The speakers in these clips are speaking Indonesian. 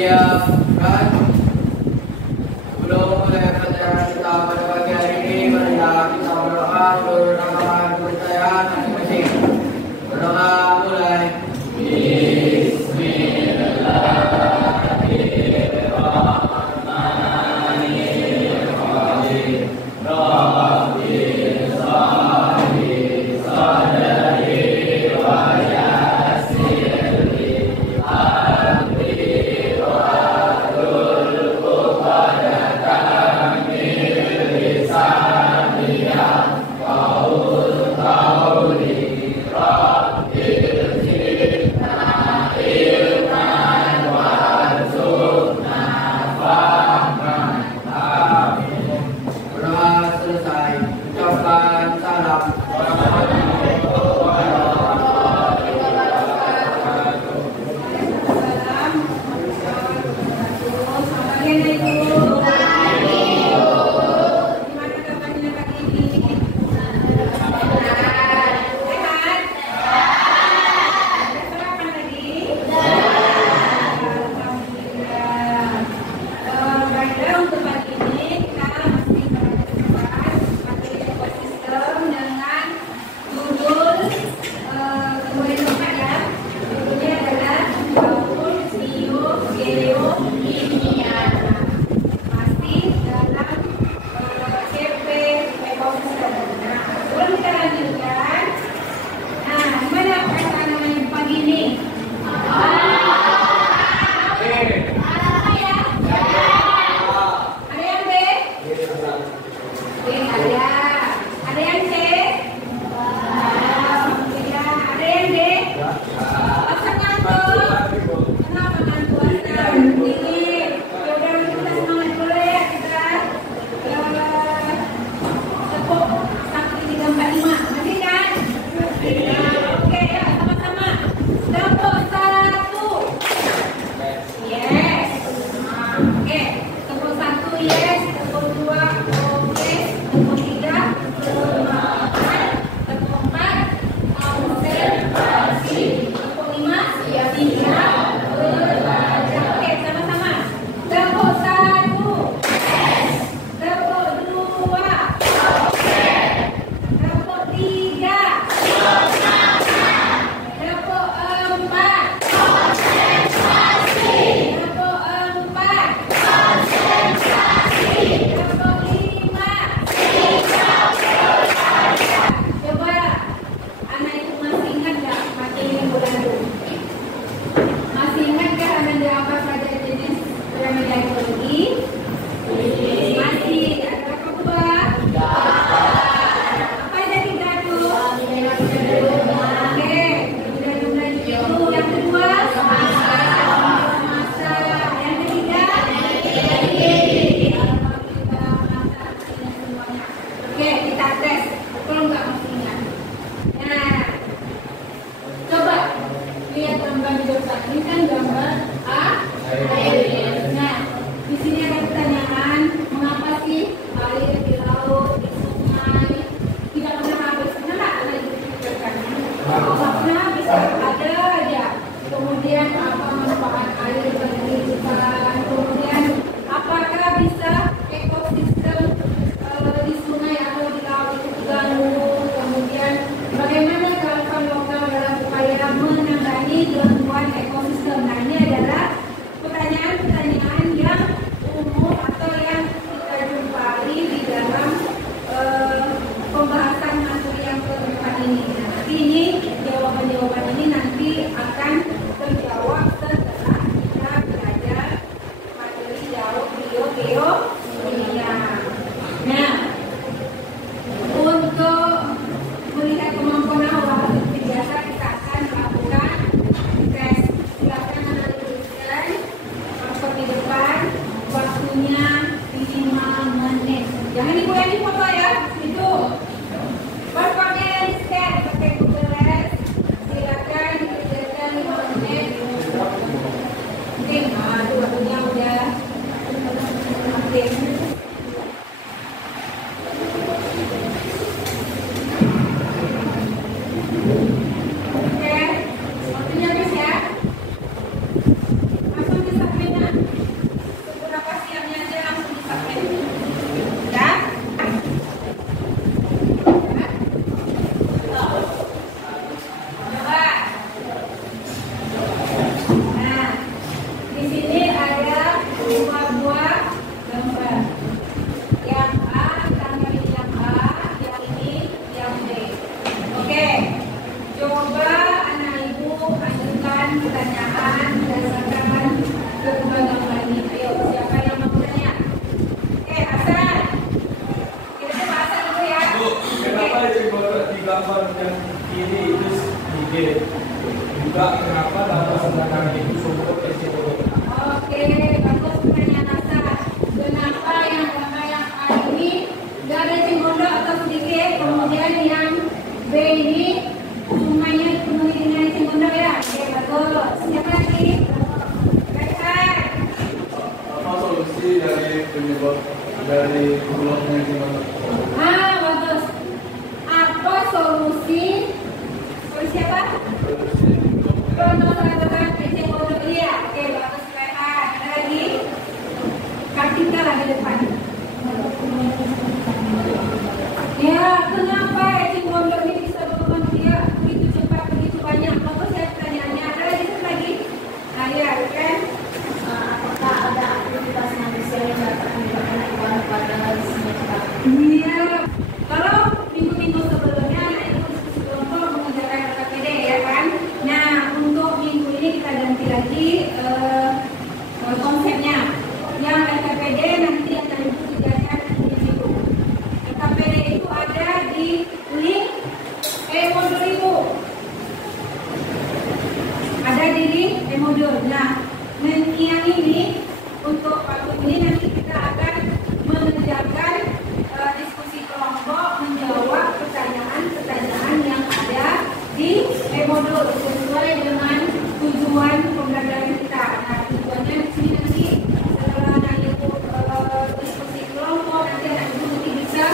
Siapkan. Sebelum mulai pelajaran kita pada pagi hari ini, marilah kita berdoa seluruh rakaman kepercayaan masing-masing. Berdoa mulai. gambar yang kiri itu sedikit. Juga kenapa gambar sebelah kanan itu sumber resiko? Oke, bagus pertanyaan Nasa. Kenapa yang gambar yang A ini gak ada cimbondo atau sedikit, kemudian yang B ini semuanya penuh dengan cimbondo ya? Oke, bagus. Siapa lagi? Rekan. Apa solusi dari penyebab dari bulognya cimbondo? Bagus. Apa solusi? Solusi apa? Penolakan cimbondo. Iya. Oke, bagus Rekan. Ada lagi? Kartika lah di depan. Ya, kenapa cimbondo ini bisa berkembang dia begitu cepat, begitu banyak? Bagus ya pertanyaannya. Ada lagi satu lagi? Nah, ya, kan? Apakah ada aktivitas manusia yang dapat menyebabkan hewan pada halusnya cepat? Iya. Kalau minggu-minggu sebelumnya itu diskusi kelompok mengerjakan LKPD ya kan. Nah untuk minggu ini kita ganti lagi konsepnya. Yang LKPD nanti akan ibu kerjakan di situ. LKPD itu ada di link modul ibu. Ada di link modul. Nah yang ini untuk waktu ini nanti kita akan mengerjakan diskusi kelompok menjawab pertanyaan-pertanyaan yang ada di modul sesuai dengan tujuan pembelajaran kita. Nah, tujuannya di sini nanti setelah ibu diskusi kelompok nanti anak ibu nanti bisa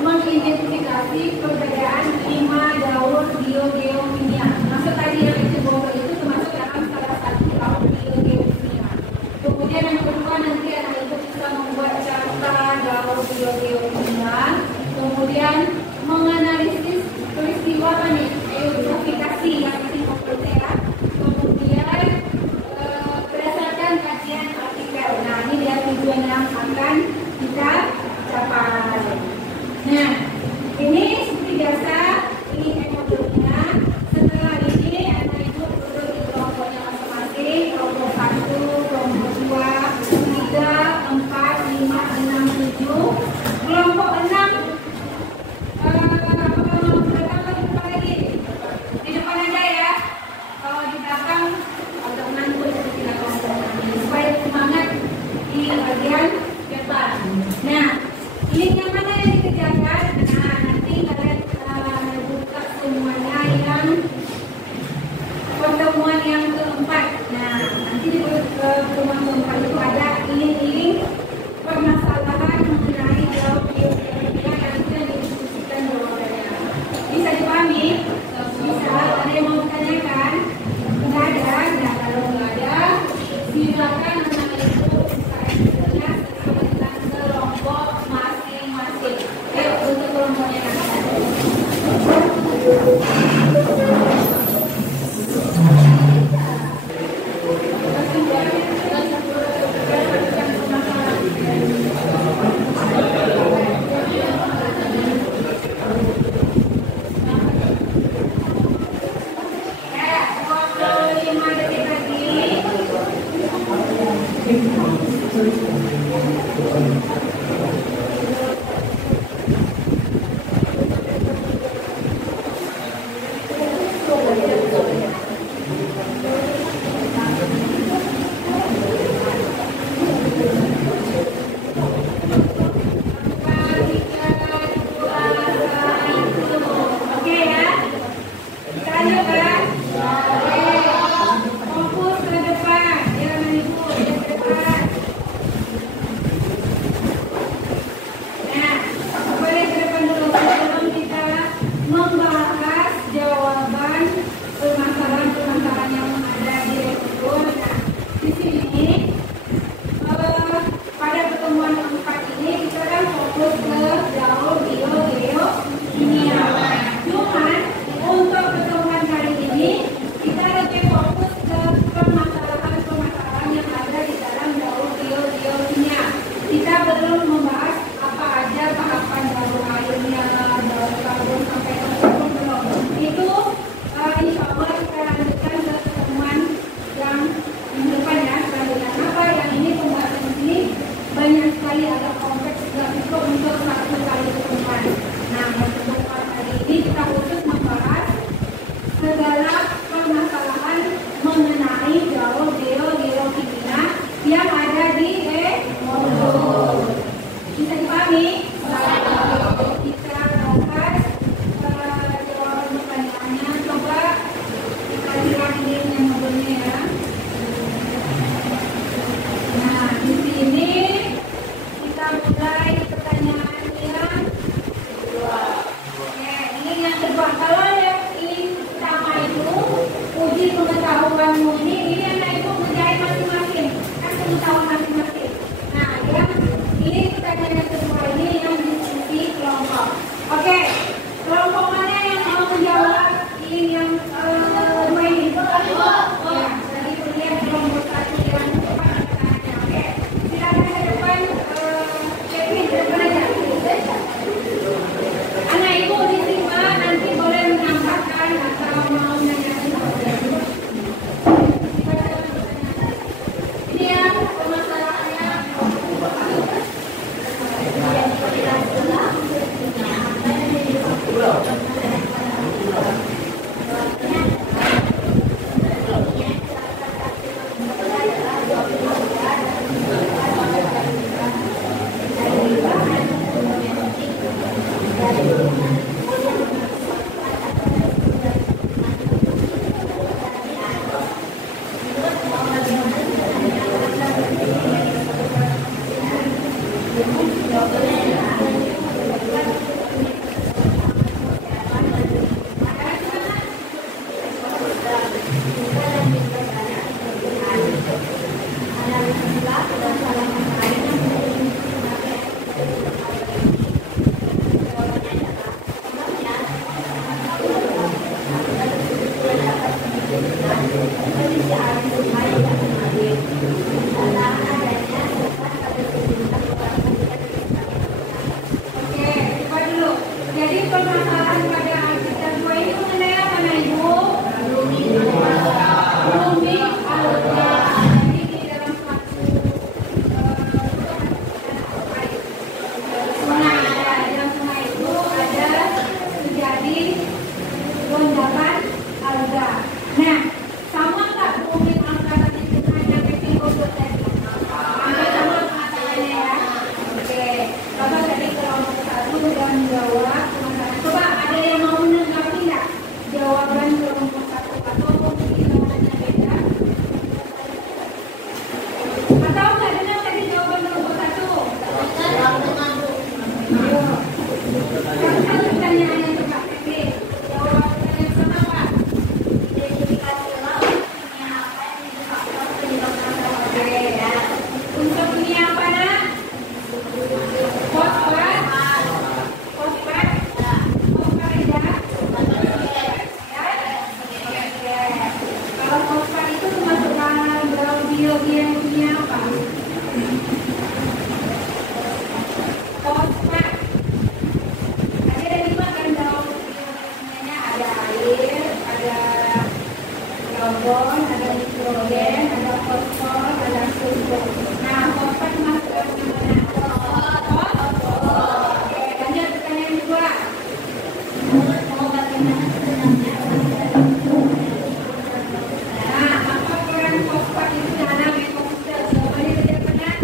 mengidentifikasi perbedaan lima daur biogeokimia. Maksud tadi yang cimbondo itu termasuk dalam salah satu daur biogeokimia. Kemudian yang kedua nanti anak ibu bisa membuat carta daur biogeokimia. Kemudian menganalisis peristiwa eutrofikasi yang sifatnya ya. Kemudian berdasarkan kajian artikel. Nah ini dia tujuan yang akan kita capai. Nah ini seperti biasa ini modulnya. Setelah ini anak ibu duduk di kelompoknya masing-masing. Kelompok 1, kelompok 2, 3, 4, 5, 6, 7. Kelompok 6 di depan aja ya. Kalau di belakang agak ngantuk tidak kelompok supaya semangat di bagian depan. Nah, ini yang mana yang dikerjakan? Nah, nanti kalian buka semuanya yang pertemuan yang keempat. Nah, nanti di pertemuan keempat itu ada link-link permasalahan mengenai daur biogeokimia yang sudah didiskusikan jawabannya. Bisa dipahami? Bisa. Ada yang mau ditanyakan? Nggak ada. Nah, kalau nggak ada, silakan anak ibu buka Excelnya sesuai dengan kelompok masing-masing. Ayo untuk kelompoknya insya yang kedua, kalau yang ini pertama itu uji pengetahuanmu ini anak itu menjahit masing-masing, kan pengetahuan masing-masing. Nah, yang ini pertanyaan yang kedua ini yang diskusi kelompok. Oke, kelompok mana yang mau menjawab ini yang dua ini? Ya, jadi kemudian kelompok satu yang depan pertanyaannya. Oke, silakan ke depan. Kevin, ke depan aja. Anak ibu diterima, nanti boleh menambahkan atau mau menanyakan. Ini ya permasalahannya. Oke, coba dulu. Jadi permasalahan pada kita dua ini mengenai apa, Nak Ibu? Grooming alga. Jadi di dalam suatu sungai, di dalam sungai itu ada terjadi lonjakan alga. Nah, sama nggak grooming alga tadi hanya baking powder tadi? Hampir sama masalahnya ya. Oke, coba tadi kelompok satu dan jawab masalah. Coba ada yang mau menanggapi nggak jawaban kelompok satu atau mungkin jawabannya beda? Atau nggak dengar tadi jawaban kelompok satu? Ayo. Kan pertanyaannya coba Kevin. Jawabannya sama Pak. Oke. Untuk ini apa nak? Fosfat. Fosfat. Fosfat ya. Ya. Kalau fosfat itu termasuk dalam biologi yang punya apa? Fosfat. Ada 5 kan dalam biologinya, ada air, ada karbon, ada nitrogen, ada fosfor, ada sulfur. Nah, fosfat masuk dalam mana? Fosfor. Oke, lanjut pertanyaan kedua. Nah, apa peran fosfat itu dalam ekosistem? Jawabannya tidak benar.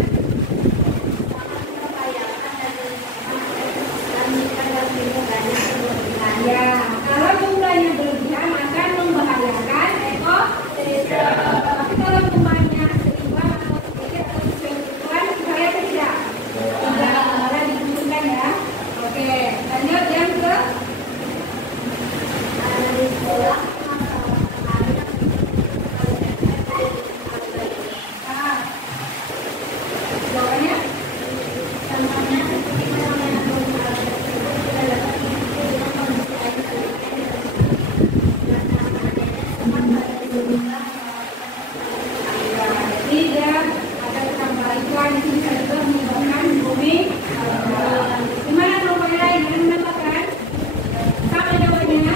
Ya, kalau jumlahnya berlebihan akan membahayakan ekosistem. Tapi kalau jumlahnya seimbang atau sedikit atau sesuai kebutuhan, bahaya atau tidak? Tidak, malah dibutuhkan ya. Oke, lanjut yang ke jawabannya? Tidak ada tambahan itu bisa juga menyebabkan grooming. Gimana kelompok yang lain yang menambahkan? Sama jawabannya?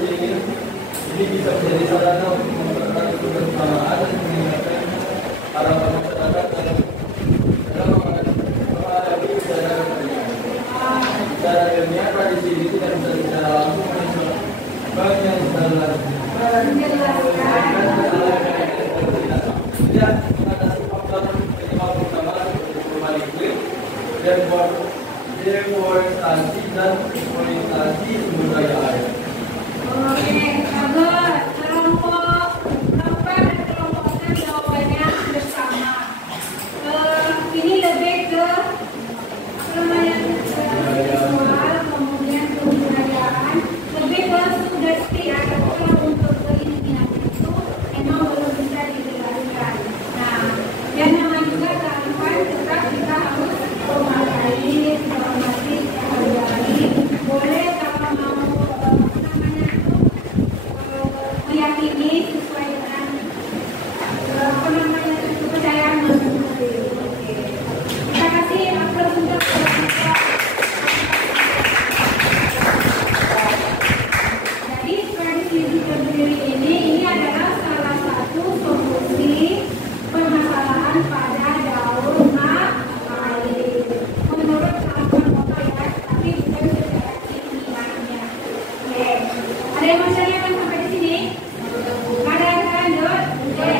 ini bisa menjadi sarana untuk memperkuat kebersamaan dan meningkatkan harapan masyarakat dalam menghadapi bencana kebencanaan. Secara ilmiah tradisi ini tidak bisa secara langsung menyebabkan yang secara tidak mengatasi faktor penyebab utama seperti perubahan iklim, deforestasi dan eksploitasi sumber daya air. Oke, bagus. Kelompok dan kelompoknya jawabannya bersama. Ini lebih ke visual, kemudian kebudayaan, lebih ke sugesti ya. Kalau untuk keinginan itu emang belum bisa dikendalikan. Nah, yang namanya juga kearifan tetap kita harus menghargai, menghormati, menghargai. Boleh kalau mau meyakini sesuai dengan kepercayaan masing-masing. Oke. Terima kasih atas untuk jadi tradisi berdiri ini adalah salah satu solusi permasalahan pada daur air. Menurut kalangan kota ya, tapi bukan secara ilmiahnya. Oke. Ada yang mau tanyakan sampai di sini? Ada yang lanjut? Oke.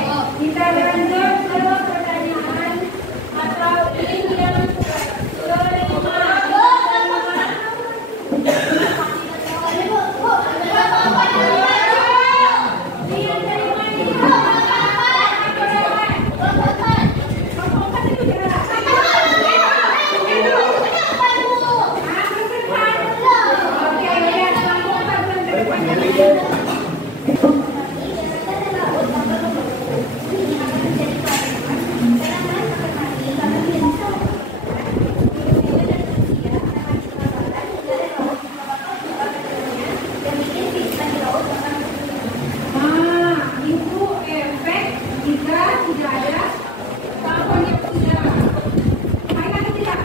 Kita lanjut ke pertanyaan atau ini yang kelima. Itu efek jika tidak ada plafon yang sudah baik atau tidak?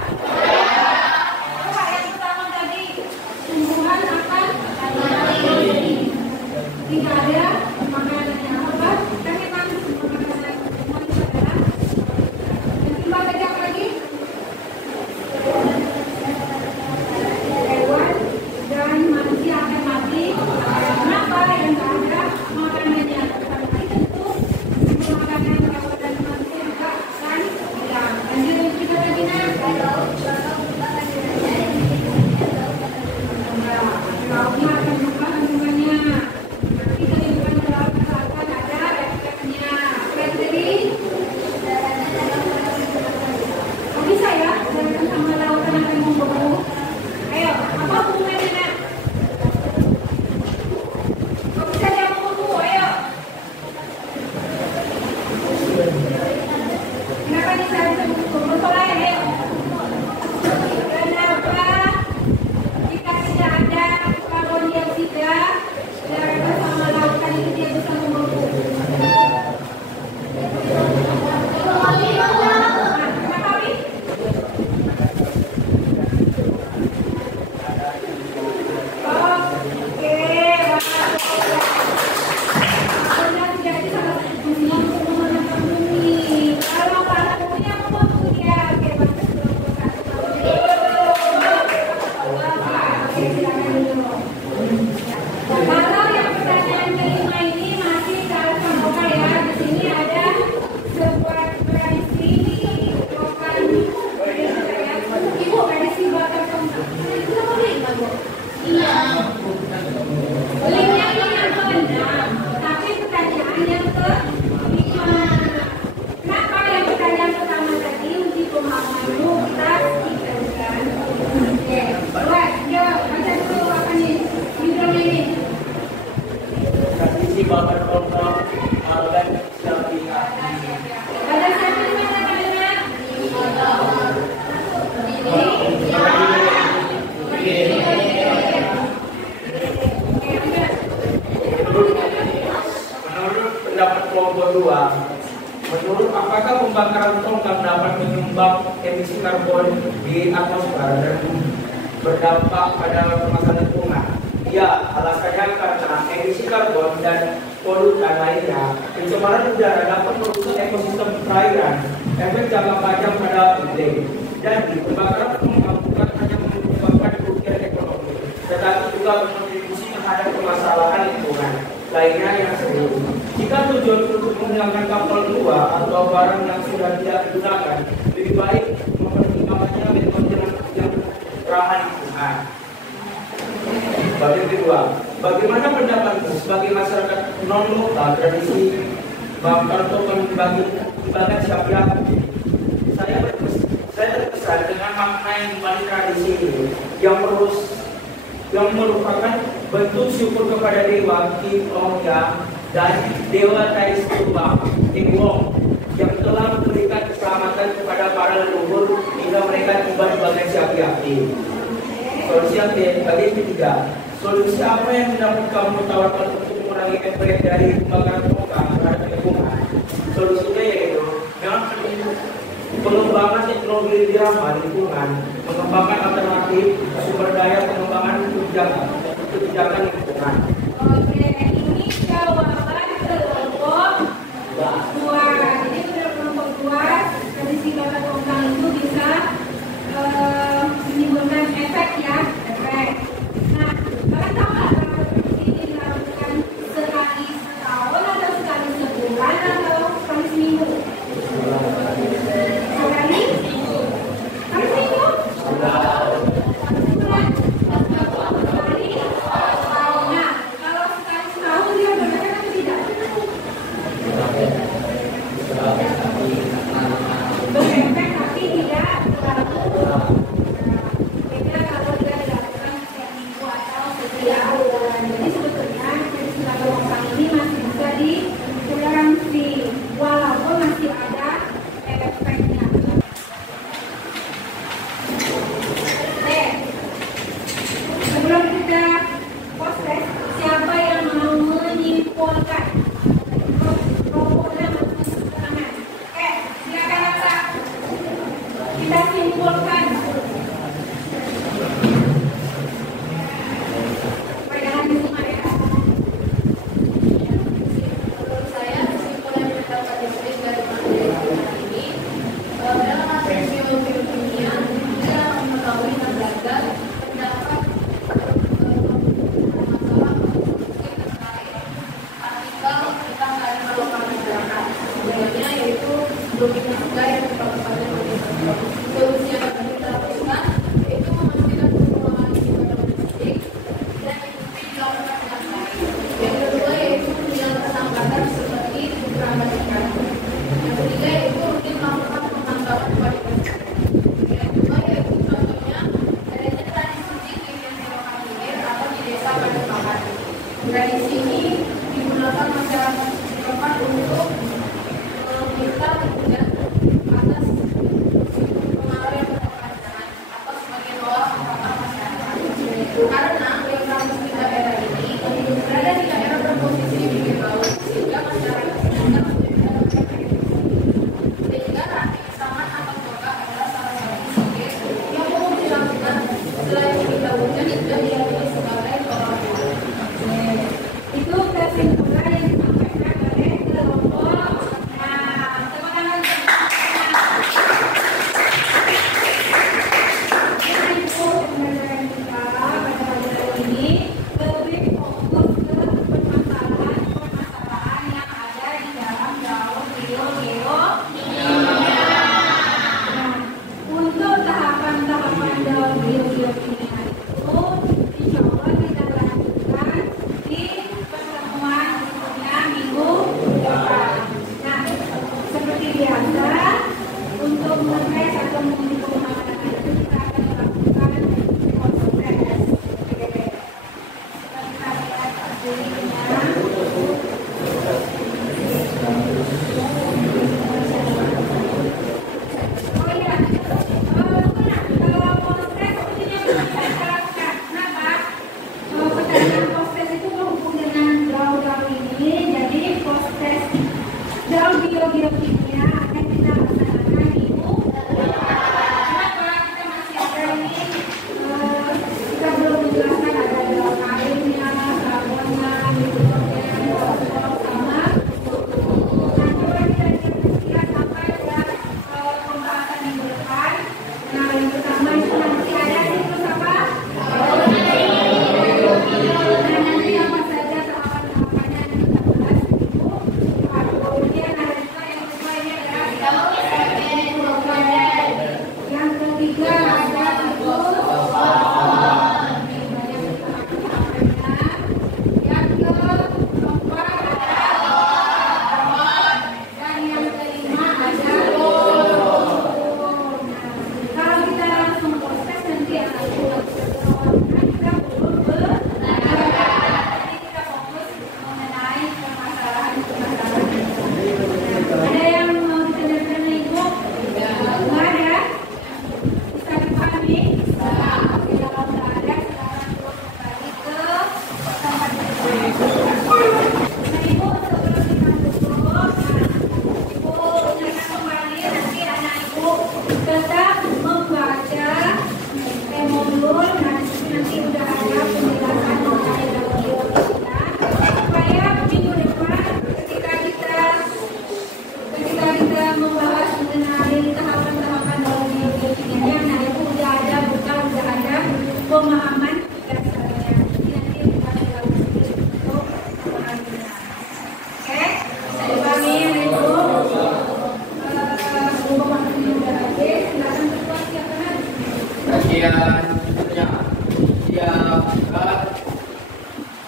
Coba yang pertama tadi tumbuhan akan tidak ada makanan yang apa? Kan memang makanan semua itu adalah yang timbal tegak lagi hewan dan manusia akan mati. Kenapa yang tidak ada makanannya? Tapi tentu makanan hewan dan manusia juga akan hilang. Lanjut kita lagi lautnya akan berubah kandungannya. Nanti kehidupan di laut akan ada efeknya. Jadi kok bisa ya daratan sama lautan akan membeku? Ayo, apa hubungannya? Kok bisa dia membeku? Ayo. Kenapa bisa membeku? Bersolaya, ayo. Kenapa jika tidak ada karbon dioksida daratan sama lautan itu dia bisa membeku? Kenapa, Wi? Oke, benar jadi salah satu fungsinya untuk memenangkan bumi. Kalau panas bumi apa membeku dia? Oke, bagus. Oke, silakan dulu. Kalau yang pertanyaan kelima ini masih cara pembuka ya. Di sini ada sebuah tradisi di lokal Indonesia ya. Ibu tradisi bakar kembang. Iya. Linknya yang keenam. Tapi pertanyaan yang kelima. Kenapa yang pertanyaan pertama tadi uji pemahamanmu kita ikankan? Oke. Buat, jawab. Baca dulu apa nih? Judul ini. Tradisi bakar kelompok dan syariah. Ada satu di mana katanya? Menurut pendapat kelompok 2, menurut apakah pembakaran tongkang dapat menyumbang emisi karbon di atmosfer dan berdampak pada permasalahan lingkungan? Ya, alasannya karena emisi karbon dan polutan lainnya, pencemaran udara dapat merusak ekosistem perairan, efek jangka panjang pada iklim. Jadi, pembakaran penumpang bukan hanya menyebabkan kerugian ekonomi, tetapi juga berkontribusi terhadap permasalahan lingkungan lainnya yang serius. Jika tujuan untuk menghilangkan kapal tua atau barang yang sudah tidak digunakan, lebih baik mempertimbangkannya metode yang ramah lingkungan. Bagian kedua, bagaimana pendapatmu sebagai masyarakat non-lokal tradisi bakar token bagi ibadah Syafi'ah? Saya terkesan dengan makna yang kembali tradisi ini yang merupakan bentuk syukur kepada Dewa Ki Ongya dan Dewa Tais Tuba Ing Wong yang telah memberikan keselamatan kepada para leluhur hingga mereka tiba di bagian Syafi'ah. Solusi yang bagian ketiga, solusi apa yang dapat kamu tawarkan untuk mengurangi efek dari pembakaran tongkang terhadap lingkungan? Solusinya yaitu dengan pengembangan teknologi ramah lingkungan, mengembangkan alternatif sumber daya, pengembangan kebijakan lingkungan. Oke, ini jawaban kelompok 2. Jadi kelompok 2 tradisi bakar tongkang itu bisa menimbulkan efek ya, efek. Nah, kalian tahu nggak kalau ini dilakukan sekali setahun atau sekali sebulan atau sekali seminggu? Sekali seminggu. Sebulan? Sekali setahun. Nah, kalau sekali setahun dia berbeda atau tidak? Berefek tapi tidak terlalu. Beda kalau dia dilakukan setiap minggu atau setiap bulan. Jadi sebetulnya tradisi bakar tongkang ini masih bisa ditoleransi walaupun masih ada efeknya. Oke, sebelum kita proses, siapa yang mau menyimpulkan? Robohnya masuk ke tangan. Silakan Ata. Kita simpulkan. Pegangan di rumah ya. Menurut saya, kesimpulan yang dapat ditulis dari materi ini dalam aspek biokimia kita mengetahui dan belajar terdapat masalah mungkin terkait partikel kita nggak ada melakukan masyarakat. Sebenarnya yaitu belum juga yang kita ketahui solusi yang akan kita lakukan yaitu memastikan pengelolaan lingkungan domestik dan industri dilakukan dengan baik. Yang kedua yaitu menghilangkan pesan bakar seperti kerambat ikan. Yang ketiga yaitu rutin melakukan pemantauan kepada masyarakat. Yang kedua yaitu contohnya adanya tradisi di selokan hilir atau di desa Padepokan. Tradisi ini digunakan masyarakat setempat untuk meminta lingkungan atas pengaruh yang berkepanjangan atau sebagai nolak kekuatan masyarakat. Karena geografis di daerah ini berada di daerah berposisi di pinggir laut sehingga masyarakat sekitar sehingga ranting kesamaan atau toga adalah salah satu sihir yang umum dilakukan selain di daunnya juga diyakini sebagai tolak ukur. Itu kesimpulan yang disampaikan oleh kelompok. Nah, tepuk tangan. Info pembelajaran kita pada pelajaran ini lebih fokus ke permasalahan yang ada di dalam daun biokimia. Nah, untuk tahapan-tahapan daun biokimia itu insya Allah kita lanjutkan di pertemuan berikutnya minggu depan. Nah, seperti biasa untuk mengetes atau menguji pemahaman itu kita akan melakukan proses PDP.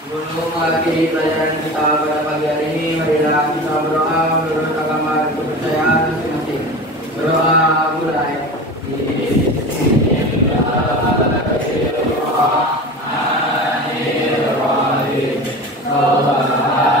Sebelum mengakhiri pelajaran kita pada pagi hari ini, marilah kita berdoa menurut agama dan kepercayaan masing-masing. Berdoa mulai. Bismillahirrahmanirrahim.